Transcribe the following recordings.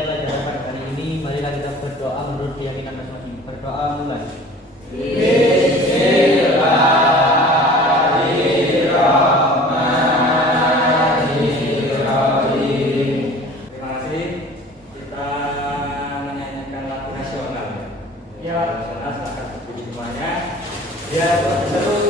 memulai pelajaran pada kali ini, marilah kita berdoa menurut keyakinan masing-masing. Berdoa mulai. Terima kasih. Kita menyanyikan lagu nasional. Ya, nasional silakan berdiri semuanya. Ya, seru.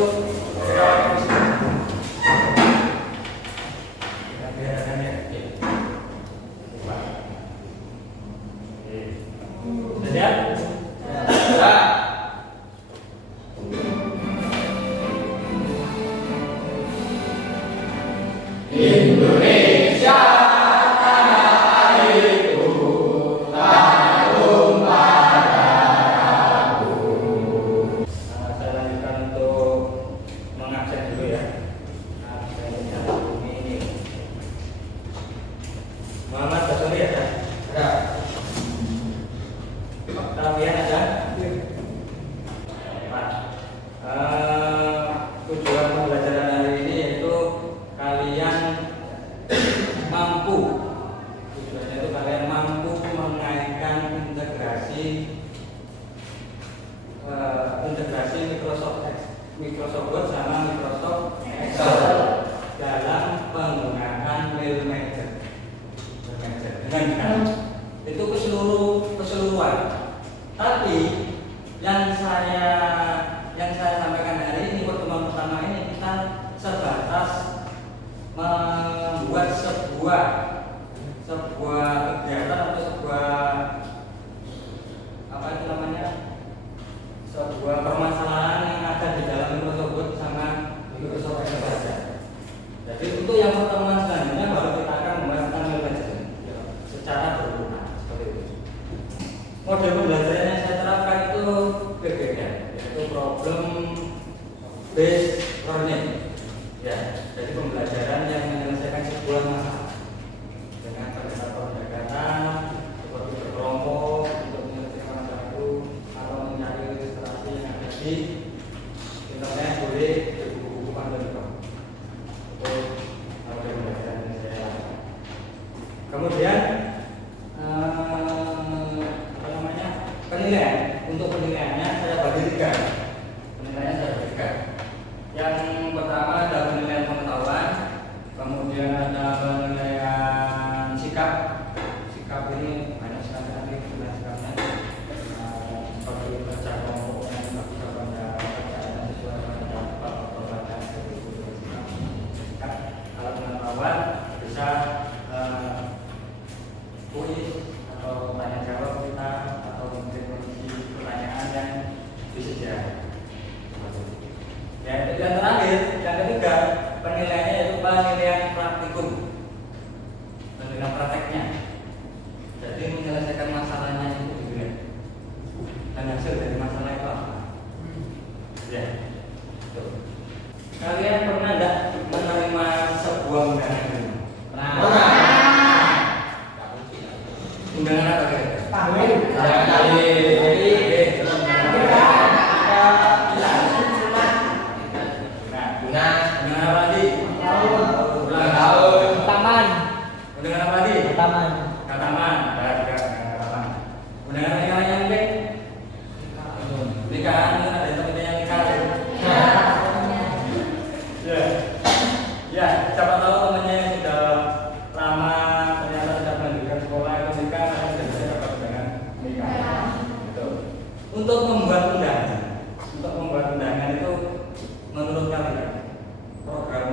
Saya lanjutkan untuk mengabsen dulu ya. Absennya ini. Muhammad Basuri ada? Ada. Octavian ada? Pak. Tujuan pembelajaran hari ini yaitu kalian mampu. Tujuannya itu kalian mampu mengaitkan integrasi Microsoft Word sama Microsoft Excel dalam penggunaan Mail Manager dengan itu keseluruhan. Tapi yang saya sampaikan hari ini, pertemuan pertama ini, kita sebatas membuat sebuah kegiatan atau sebuah permasalahan yang ada di dalam Microsoft Word sama Microsoft Excel saja. Jadi untuk yang pertemuan selanjutnya baru kita akan membahas tentang Mail Manager secara berurutan seperti itu. Model pembelajaran yang saya terapkan itu berbeda, yaitu problem based learning. Ya, jadi pembelajaran yang menyelesaikan sebuah masalah dengan pendekatan seperti berkelompok untuk menyelesaikan masalah itu atau mencari ilustrasi yang ada di internet, boleh di buku-buku panduan itu. Itu model pembelajaran yang saya lakukan. Kemudian penilaian. Untuk penilaiannya saya bagi tiga. Yang pertama ada penilaian pengetahuan, kemudian ada penilaian sikap. Sikap ini banyak sekali nanti penilaian sikapnya, seperti kerja kelompok yang tidak bisa pada kerjaan sesuai dengan perbuatan seperti itu. Sikap. Kalau pengetahuan bisa kuis atau tanya jawab kita, atau mungkin mengisi pertanyaan yang disediakan. Ya, yang terakhir, yang ketiga, penilaiannya yaitu penilaian praktikum, penilaian prakteknya. Jadi menyelesaikan masalahnya itu dilihat dan hasil dari masalah itu apa. Ya, tuh. Kalian pernah tidak menerima sebuah undangan? Pernah. Undangan apa kira-kira? Untuk membuat undangan itu menurut kalian program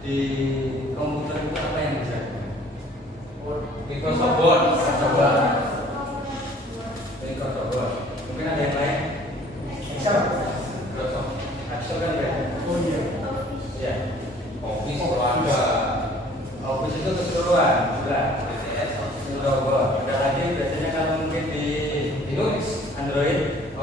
di komputer itu apa yang bisa? Microsoft Word. Mungkin ada yang lain? Excel. Microsoft Excel kan ya? Oh iya. Ya. Office keluarga. Office itu keseluruhan. Sudah. Ada lagi biasanya kalau mungkin di Linux, Android.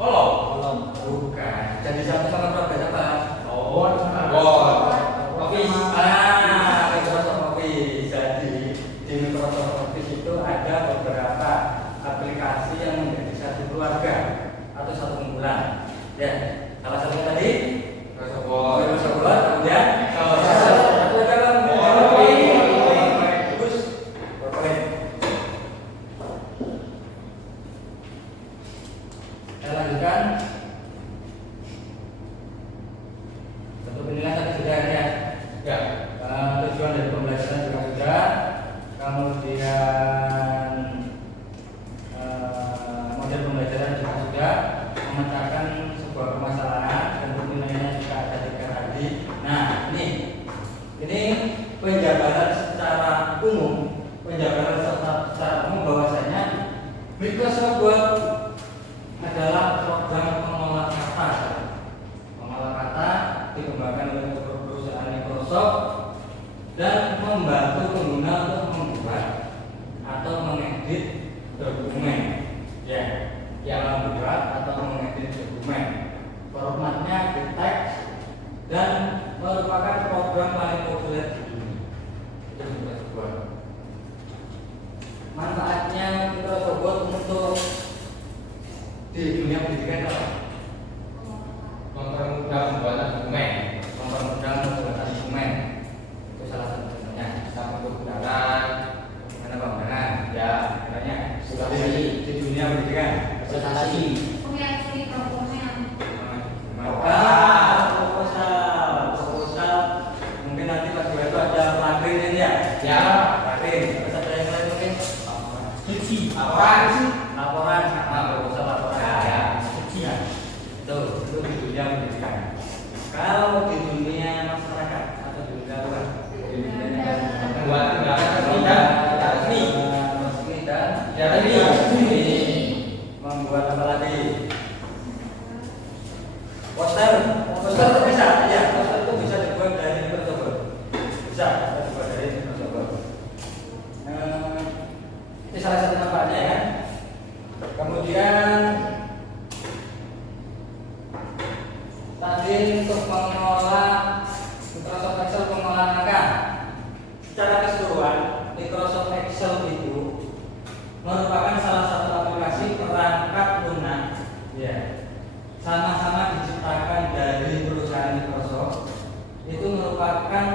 Kolom. Kolom. Bukan. Jadi satu sama Progress apa? Oh, Office. Ah, Microsoft Office. Jadi di Microsoft Office itu ada beberapa aplikasi yang menjadi satu keluarga atau satu kumpulan. Ya, salah satunya tadi Microsoft Word, kemudian satu dalam bagus, PowerPoint. Saya lanjutkan. Bentuk penilaian tadi sudah ya. Ya. Tujuan dari pembelajaran juga sudah. Kemudian model pembelajaran juga sudah. Memecahkan sebuah permasalahan dan penilaiannya juga ada 3 tadi. Nah, ini penjabaran secara umum. Penjabaran secara umum bahwasanya Microsoft Word adalah program pengolah kata. Pengolah kata dikembangkan oleh perusahaan Microsoft dan membantu pengguna untuk membuat atau mengedit dokumen. Ya, yang membuat atau mengedit dokumen. Formatnya di teks dan merupakan program paling populer di dunia. Itu Microsoft Word. Manfaatnya Microsoft Word untuk di dunia pendidikan apa? Mempermudah pembuatan dokumen. Mempermudah pembuatan dokumen. Itu salah satu contohnya. Bisa untuk undangan. Mana bangunan? Ya. Katanya Presentasi. di dunia pendidikan. Presentasi. Proposal. Mungkin nanti pas itu ada materi ya. Ya. Materi. Terus ada yang lain mungkin. Skripsi. Apaan sih? Laporan sama proposal laporan. Ya. Skripsi ya. Itu di dunia pendidikan. Kalau di dunia masyarakat atau di dunia luar, di dunia Buat undangan tidak resmi. resmi dan Tidak resmi. membuat apa lagi? Poster itu bisa, ya. Poster itu bisa dibuat dari Microsoft Word. Bisa dibuat dari Microsoft Word. Itu salah satu manfaatnya ya. Kemudian tadi untuk mengelola Microsoft Excel pengolahan angka. Secara keseluruhan, Microsoft Excel itu merupakan salah satu aplikasi perangkat lunak, ya, sama-sama diciptakan dari perusahaan Microsoft. Itu merupakan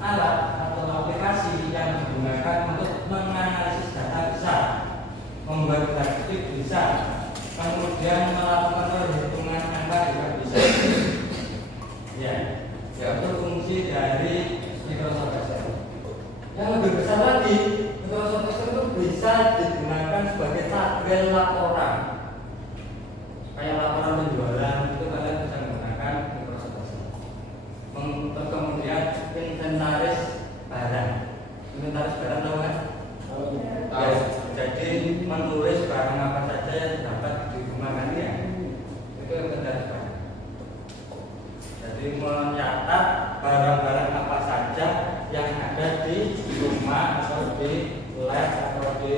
alat atau aplikasi yang digunakan untuk menganalisis data besar, membuat grafik bisa, kemudian melakukan perhitungan angka juga bisa. Ya, itu fungsi dari Microsoft Excel. Yang lebih besar lagi, Microsoft Excel itu bisa digunakan sebagai tabel laporan. Kayak laporan penjualan itu kalian bisa menggunakan Microsoft Excel. Kemudian inventaris barang. Inventaris barang tahu kan? Ya, jadi menulis barang apa saja yang dapat di rumah kalian. Itu inventaris barang. Jadi mencatat barang-barang apa saja yang ada di rumah atau di lab atau di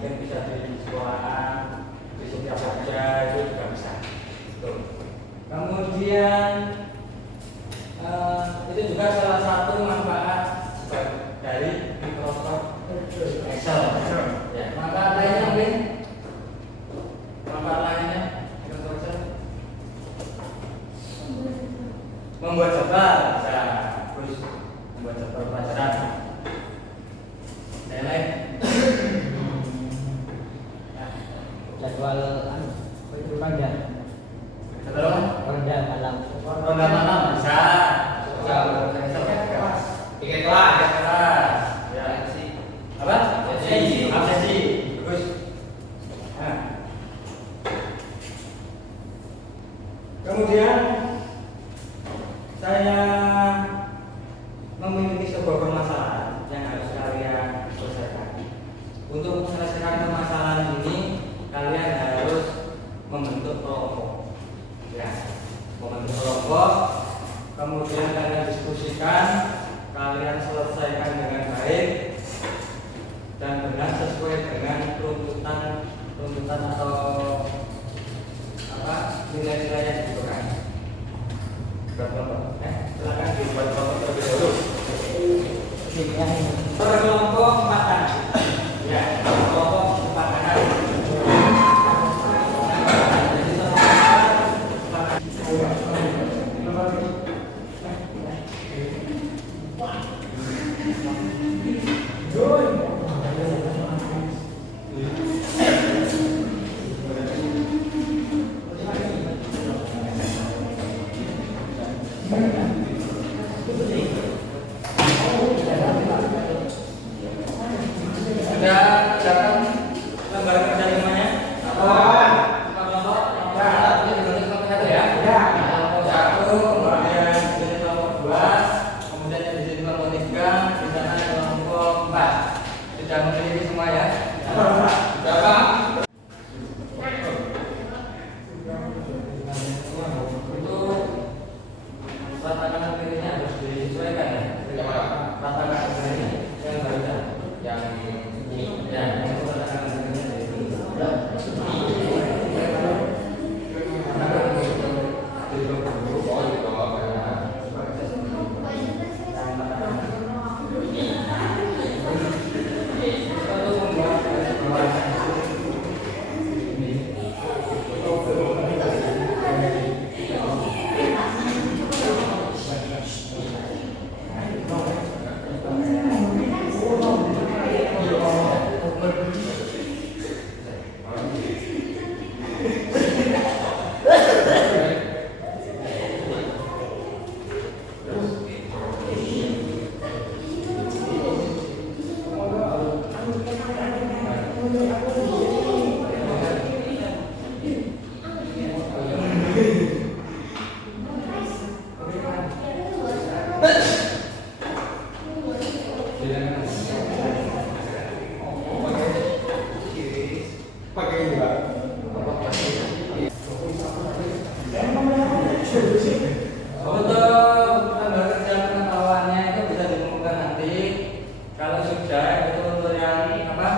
mungkin bisa di sekolahan, di setiap saja itu juga bisa. Tuh. Kemudian itu juga salah satu manfaat dari Microsoft Excel. Ya, manfaat lainnya mungkin manfaat lainnya Microsoft Excel membuat jadwal, bisa terus membuat jadwal pelajaran. Yang lain Jadwal panjang. jadwal Ronda malam. ronda malam bisa. Tiket kelas. Kelas. Ya. Apa? Absensi. Absensi. Bagus. Nah. Kemudian saya memiliki sebuah permasalahan yang harus kalian selesaikan. Untuk menyelesaikan permasalahan ini, kalian harus membentuk kelompok. Ya, membentuk kelompok, kemudian kalian diskusikan, kalian selesaikan dengan baik dan benar sesuai dengan runtutan tuntutan atau apa nilai-nilai yang dibutuhkan. Berkelompok, silakan dibuat kelompok terlebih dahulu. Berkelompok 4 kanan. Ya, berkelompok 4 kanan. Ada datang lembar kerja rumahnya? Kelompok ya? Kelompok 1, kemudian di sini kelompok 2, kemudian di sini kelompok 3, di sana kelompok 4. Sudah memiliki semua ya? Berapa? Untuk rata-rata pilihnya harus disesuaikan ya? Rata-rata pilihnya yang baru kan? Yang ini. Ya, itu rata-rata pilihnya dari sini. Oh, itu apa? Pakai ini, Pak. Untuk lembar kerja pengetahuannya itu bisa ditemukan nanti. Kalau sudah itu untuk yang apa?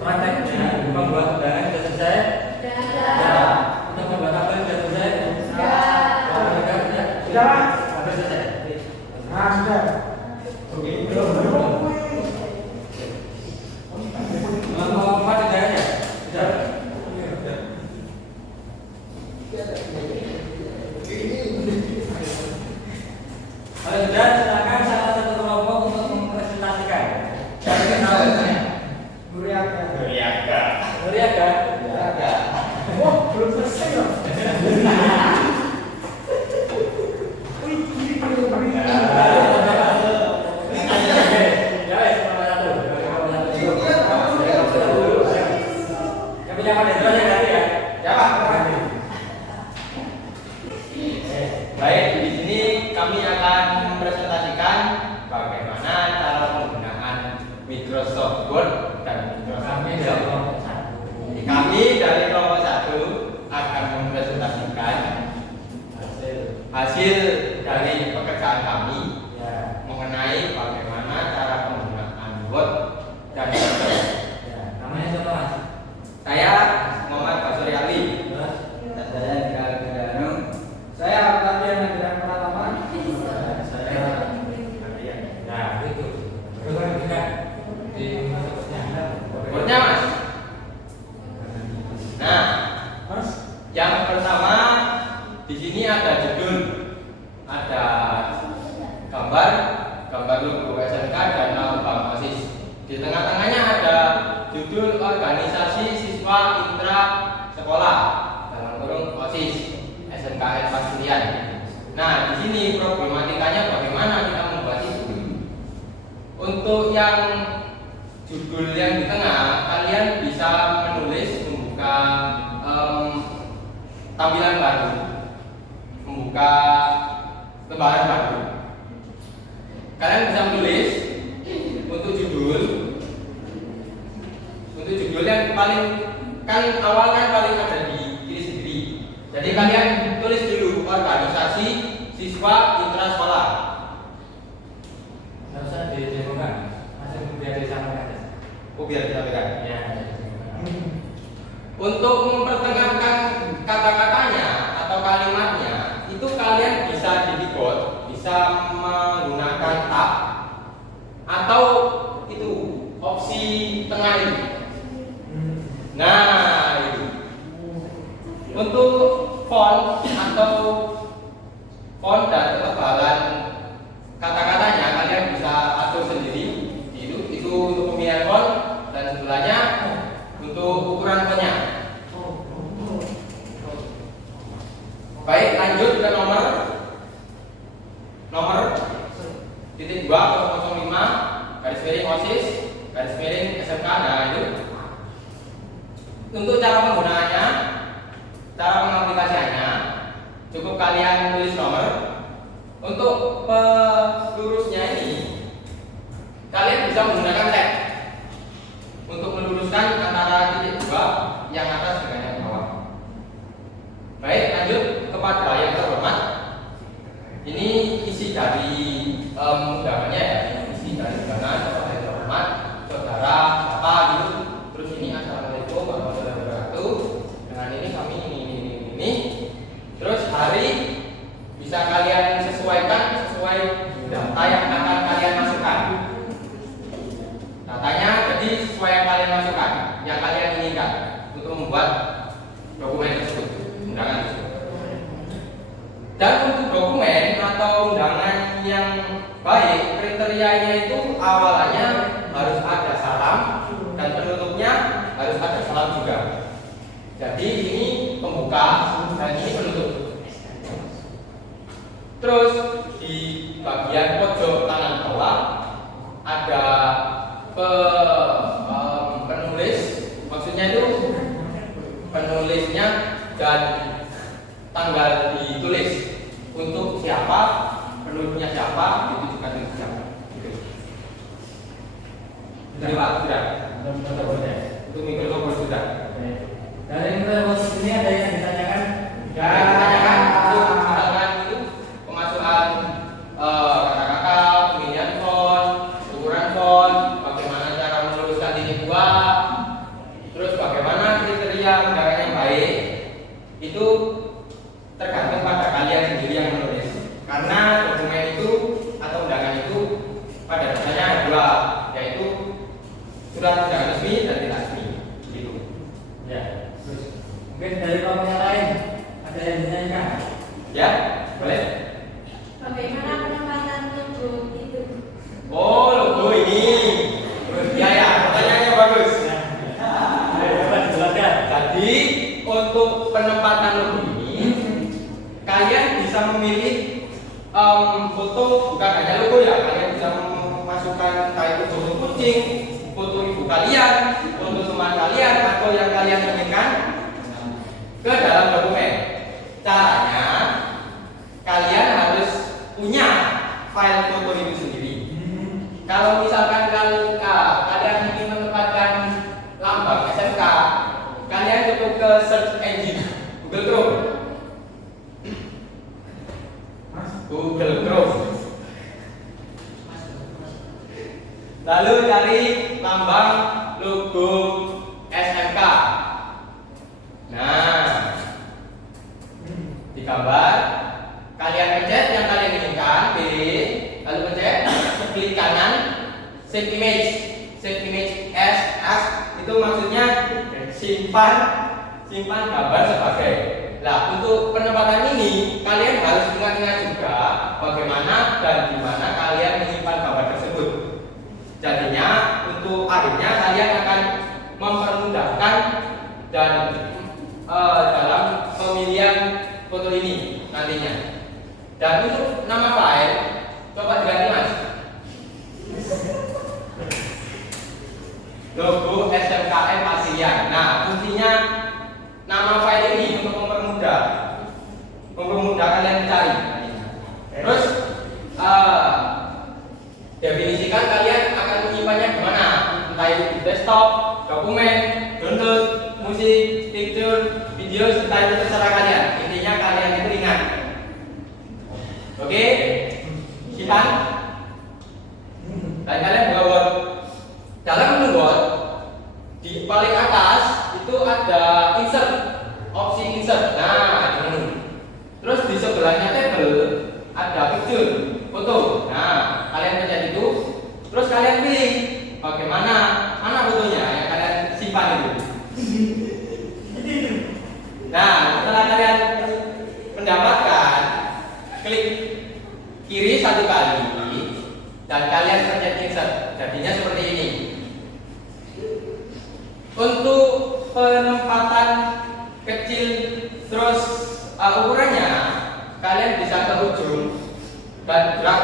Prakteknya membuat undangan sudah selesai. Untuk membuat tabel sudah selesai. Sudah. Sudah selesai. Mau apa sudah ya? Sudah. Kalau sudah, silakan salah satu kelompok untuk mempresentasikan. Dari kenalnya. Muriaga. Oh, belum selesai loh. Ya wes, nomor 1. Yang punya Pak Hendro ganti ya. Ya, Pak. Baik, di sini kami akan mempresentasikan bagaimana cara penggunaan Microsoft Word dan Microsoft Excel. Kami dari kelompok 1 akan mempresentasikan hasil dari pekerjaan kami Ya. mengenai bagaimana cara penggunaan Word dan Excel. Ya, namanya siapa Mas? Saya Muhammad Basuri Ali. Terus? Dan saya Dika Gidanu. Saya Abdian Nagran Pratama. Saya Adrian. Nah, itu. Terus kita di masuknya. Wordnya, Mas. Nah, Mas, yang pertama di sini ada judul, ada gambar logo SMK dan lambang OSIS. Di tengah-tengahnya ada judul organisasi siswa intra sekolah dalam kurung OSIS SMKN Pasurian. Nah, di sini problematikanya bagaimana kita membuat itu. Untuk yang judul yang di tengah, kalian bisa menulis, membuka tampilan baru, membuka lembaran baru. Kalian bisa menulis untuk judul yang paling kan awal kan paling ada di kiri sendiri. Jadi kalian tulis dulu organisasi siswa intra sekolah. Nggak usah didemokan, masih biar disampaikan aja. Oh, biar disampaikan. Ya. Untuk mempertengahkan kata-katanya atau kalimatnya, itu kalian bisa di-decode, bisa menggunakan tab atau itu opsi tengah itu. Nah, itu. Untuk font dan ketebalan kata-katanya kalian bisa atur sendiri. Itu untuk pemilihan font dan sebelahnya untuk ukuran fontnya. Baik, lanjut ke nomor titik 2005 garis miring OSIS garis miring SMK. Nah, itu untuk cara penggunaannya, cara pengaplikasiannya, cukup kalian tulis nomor. Untuk pelurusnya ini kalian bisa menggunakan tab untuk meluruskan antara titik 2 yang atas dengan yang bawah. Baik, lanjut kepada yang terhormat. Ini isi dari undangannya ya, isi dari undangan kepada yang terhormat, saudara siapa gitu. Terus ini assalamualaikum warahmatullahi wabarakatuh. Dengan ini kami ini. Terus hari bisa kalian sesuaikan sesuai data yang akan kalian masukkan. Datanya jadi sesuai yang kalian masukkan, yang kalian inginkan untuk membuat dokumen tersebut, undangan tersebut. Dan untuk dokumen atau undangan yang baik, kriterianya itu awalnya harus ada salam dan penutupnya harus ada salam juga. Jadi ini pembuka dan ini penutup. Terus di bagian pojok kanan bawah ada penulis, maksudnya itu penulisnya dan tanggal ditulis untuk siapa, penulisnya siapa, itu juga tulis siapa. Jadi Pak sudah, untuk mikrofon sudah. Dari mikrofon ini ada yang ditanyakan? Ditanyakan untuk misalkan itu pemasukan kata-kata, pemilihan font, ukuran font, bagaimana cara meluruskan titik 2, terus bagaimana kriteria undangan yang baik, itu tergantung pada kalian sendiri yang menulis. Karena dokumen itu atau undangan itu pada dasarnya ada dua, yaitu surat undangan resmi dan tidak resmi. Gitu. Ya. Mungkin dari kelompok yang lain ada yang ditanyakan? Ya, boleh. Bagaimana penempatan logo itu? Oh, logo ini. Ya ya, pertanyaannya bagus. Jadi untuk penempatan logo ini, kalian bisa memilih foto, bukan hanya logo ya, kalian bisa memasukkan entah itu foto kucing, foto ibu kalian, foto teman kalian atau yang kalian inginkan ke dalam dokumen. Caranya kalian harus punya file foto itu sendiri. Kalau misalkan kalian ingin menempatkan lambang SMK, kalian cukup ke search engine Google Chrome. Google Chrome. Lalu cari lambang logo SMK. Nah, digambar, kalian pencet yang kalian inginkan, pilih, lalu pencet, klik kanan, save image as itu maksudnya simpan gambar sebagai. Nah, untuk penempatan ini kalian harus ingat-ingat juga bagaimana dan di mana kalian menyimpan gambar tersebut. Jadinya untuk akhirnya kalian akan mempermudahkan dan dalam pemilihan foto ini nantinya. Dan untuk nama file coba diganti Mas. Logo SMKM Pasirian. Nah, fungsinya nama file ini untuk mempermudah kalian mencari. Terus definisikan kalian akan menyimpannya kemana, entah itu di desktop, dokumen, download, musik, picture, video, entah itu terserah kalian. Intinya kalian itu ingat. Oke, simpan. Dan kalian buka Word. Dalam menu Word di paling atas itu ada sebelahnya tabel ada picture, foto. Nah, kalian pencet itu, terus kalian pilih bagaimana mana fotonya yang kalian simpan itu. Nah, setelah kalian mendapatkan, klik kiri satu kali dan kalian pencet insert. Jadinya seperti ini. Untuk penempatan kecil terus ukurannya, kalian bisa ke ujung dan drag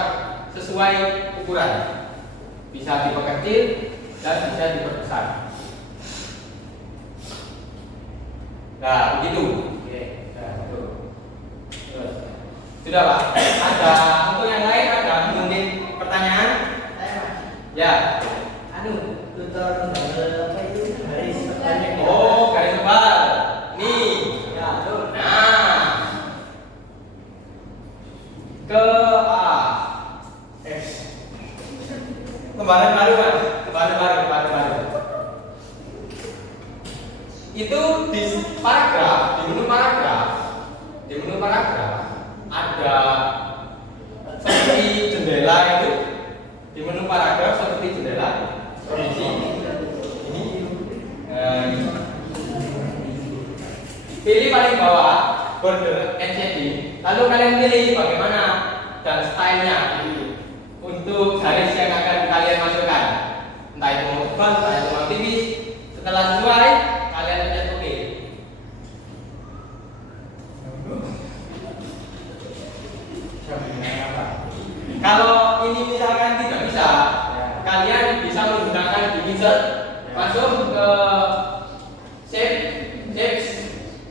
sesuai ukuran. Bisa diperkecil dan bisa diperbesar. Nah, begitu. Oke, terus. Sudah, Pak. Ada untuk yang lain ada mungkin pertanyaan? Ya. Tutor apa itu garis pertanyaan. Oh, garis tebal. Nih. Ya, tuh. Nah. Ke A. X. Kemarin baru, Mas. Kemarin baru. Itu di paragraf, di menu paragraf ada seperti jendela itu. Di menu paragraf seperti jendela. Seperti ini. Pilih paling bawah border and shading. Lalu kalian pilih bagaimana dan stylenya untuk garis yang akan kalian masukkan. Entah itu mau tebal, entah itu mau tipis. Setelah sesuai, kalian pencet OK. Kalau ini misalkan tidak bisa, kalian bisa menggunakan di insert, masuk ke shape,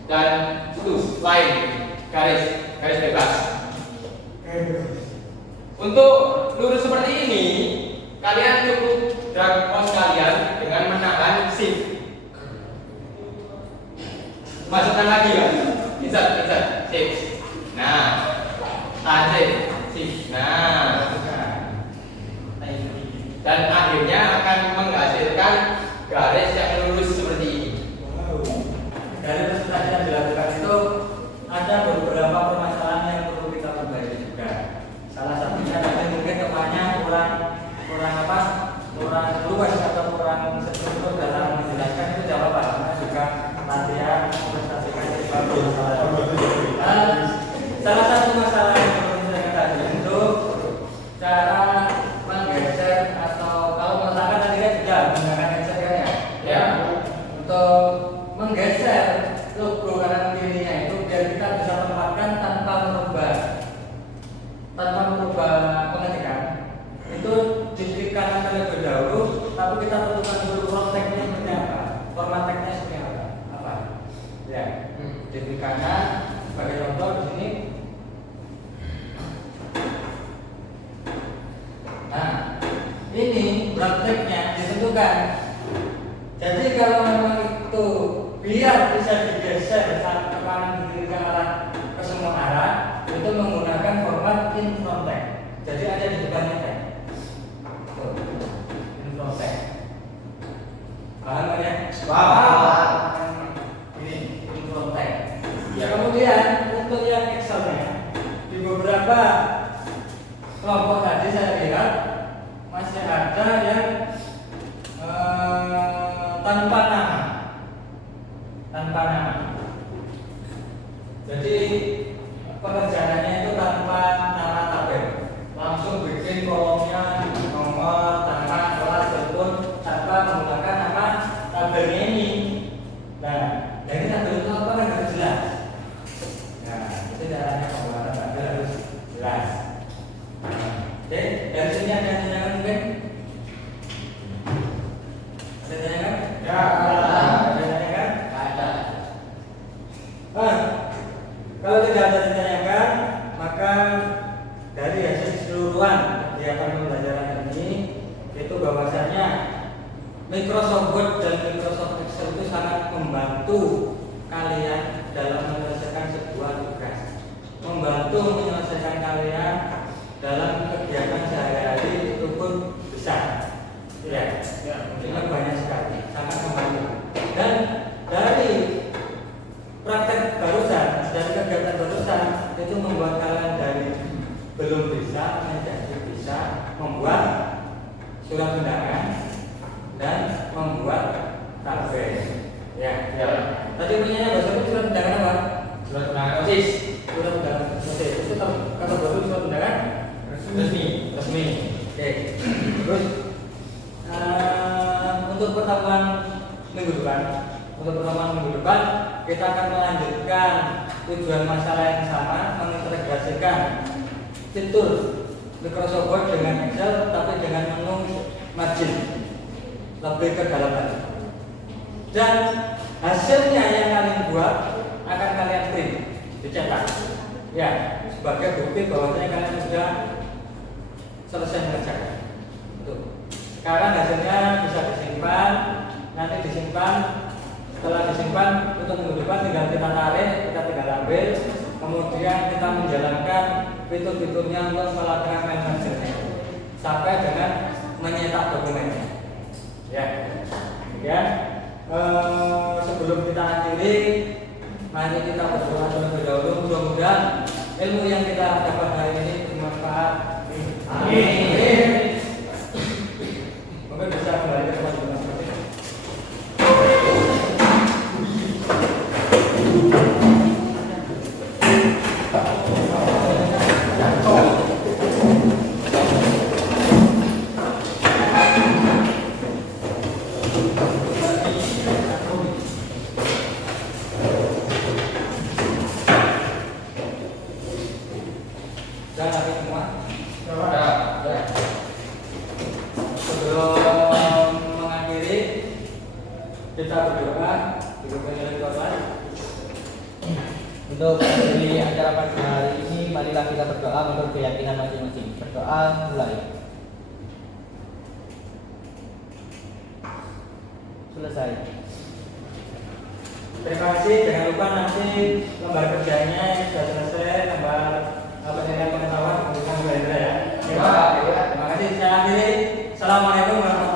dan itu line, garis bebas. Untuk lurus seperti ini, kalian cukup drag mouse kalian dengan menahan shift. Masukkan lagi kan? Insert, shift. Nah, tahan shift. Nah, dan akhirnya akan menghasilkan garis yang lurus seperti ini. Dari presentasi yang dilakukan itu ada beberapa permasalahan yang perlu kita perbaiki juga. Salah satunya tadi mungkin temannya kurang luas atau kurang struktur dalam menjelaskan itu jawaban karena juga latihan presentasikan salah satu masalah yang perlu saya tadi untuk cara menggeser atau kalau misalkan tadi kan juga menggunakan headset kan ya, untuk menggeser logo kanan kirinya itu biar kita bisa tempatkan tanpa merubah pengetikan. Itu di kanan terlebih dahulu, tapi kita tentukan dulu format tagnya seperti apa, apa? Ya, di kanan sebagai contoh di sini. Nah, ini prakteknya ditentukan. Jadi kalau memang itu biar bisa digeser saat ke kanan kiri ke arah ke semua arah, itu menggunakan format in front tag. Jadi ada di depannya tag. Tuh, in front tag. Paham kan ya? Paham. Ini in front tag. Ya, kemudian untuk yang Excel-nya di beberapa kelompok tadi saya lihat masih ada yang tanpa nama. Jadi pekerjaannya itu tanpa nama tabel, langsung bikin kolomnya nomor, tanggal, kelas, telepon tanpa menggunakan nama tabelnya ini. Nah, dari tabel itu apa kan harus jelas. Nah, itu caranya pembuatan tabel harus jelas. Oke, dari sini ada yang tanyakan mungkin? Ada yang tanyakan? Ya. Ada yang tanyakan? Ada. Kalau tidak ada yang ditanyakan, maka dari hasil keseluruhan kegiatan pembelajaran ini itu bahwasanya Microsoft Word dan Microsoft Excel itu sangat membantu kalian dalam menyelesaikan sebuah tugas, membantu menyelesaikan kalian dalam kegiatan sehari-hari itu pun besar. Ya, ini banyak sekali, sangat membantu. Dan dari praktek barusan, dari kegiatan barusan itu membuat kalian dari belum bisa menjadi bisa membuat surat undangan dan membuat tabel. Ya. Tadi punyanya bahasa itu surat undangan apa? Surat undangan OSIS. Surat undangan OSIS. Itu kata baru surat undangan Resmi. resmi. Oke. Terus untuk pertemuan minggu depan kita akan melanjutkan tujuan masalah yang sama, mengintegrasikan fitur Microsoft Word dengan Excel tapi dengan menu margin lebih ke dalam lagi. Dan hasilnya yang kalian buat akan kalian print, dicetak. Ya, sebagai bukti bahwasanya kalian sudah selesai mengerjakan. Tuh. Sekarang hasilnya bisa disimpan, nanti disimpan. Setelah disimpan untuk minggu depan tinggal kita tarik, kita tinggal ambil, kemudian kita menjalankan fitur-fiturnya untuk melakukan manajernya sampai dengan menyetak dokumennya. Ya, kemudian sebelum kita akhiri, mari kita berdoa terlebih dahulu. Mudah-mudahan ilmu yang kita dapat hari ini bermanfaat. Amin. Mungkin bisa kembali ke tempat duduk seperti ini. Dan lagi semua. Sebelum mengakhiri, kita berdoa untuk penyelesaian Tuhan. Untuk mengakhiri acara pada hari ini, marilah kita berdoa menurut keyakinan masing-masing. Berdoa mulai. Selesai. Terima kasih. Jangan lupa nanti lembar kerjanya sudah selesai, lembar penilaian pengetahuan untuk Bang Hendra ya. Terima kasih. Saya akhiri. Assalamualaikum warahmatullahi wabarakatuh.